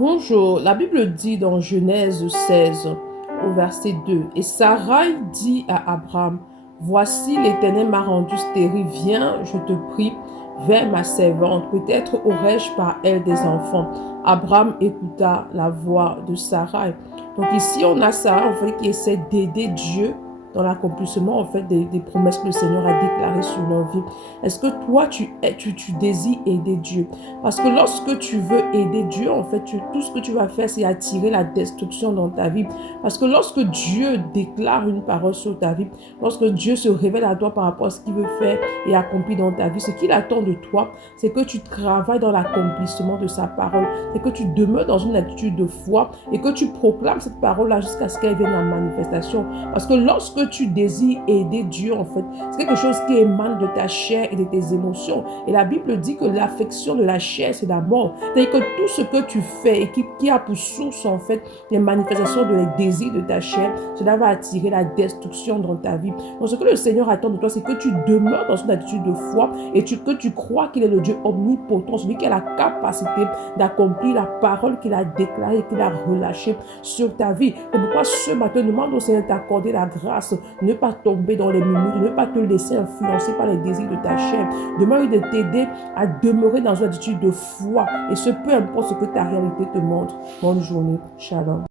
Bonjour, la Bible dit dans Genèse 16 au verset 2, « Et Sarai dit à Abraham, voici l'Éternel m'a rendu stérile, viens, je te prie, vers ma servante, peut-être aurais-je par elle des enfants. » Abraham écouta la voix de Sarai. Donc ici, on a Sarai en fait qui essaie d'aider Dieu dans l'accomplissement en fait des promesses que le Seigneur a déclarées sur leur vie. Est-ce que toi, tu désires aider Dieu? Parce que lorsque tu veux aider Dieu, en fait, tout ce que tu vas faire, c'est attirer la destruction dans ta vie. Parce que lorsque Dieu déclare une parole sur ta vie, lorsque Dieu se révèle à toi par rapport à ce qu'il veut faire et accomplir dans ta vie, ce qu'il attend de toi, c'est que tu travailles dans l'accomplissement de sa parole. C'est que tu demeures dans une attitude de foi et que tu proclames cette parole-là jusqu'à ce qu'elle vienne en manifestation. Parce que lorsque tu désires aider Dieu, en fait, c'est quelque chose qui émane de ta chair et de tes émotions. Et la Bible dit que l'affection de la chair, c'est la mort. C'est-à-dire que tout ce que tu fais et qui a pour source, en fait, les manifestations de les désirs de ta chair, cela va attirer la destruction dans ta vie. Donc, ce que le Seigneur attend de toi, c'est que tu demeures dans une attitude de foi et que tu crois qu'il est le Dieu omnipotent, celui qui a la capacité d'accomplir la parole qu'il a déclarée et qu'il a relâchée sur ta vie. C'est pourquoi ce matin, demande au Seigneur d'accorder la grâce, de ne pas tomber dans les murmures, de ne pas te laisser influencer par les désirs de ta chair. Demande de t'aider à demeurer dans une attitude de foi et ce peu importe ce que ta réalité te montre. Bonne journée. Shalom.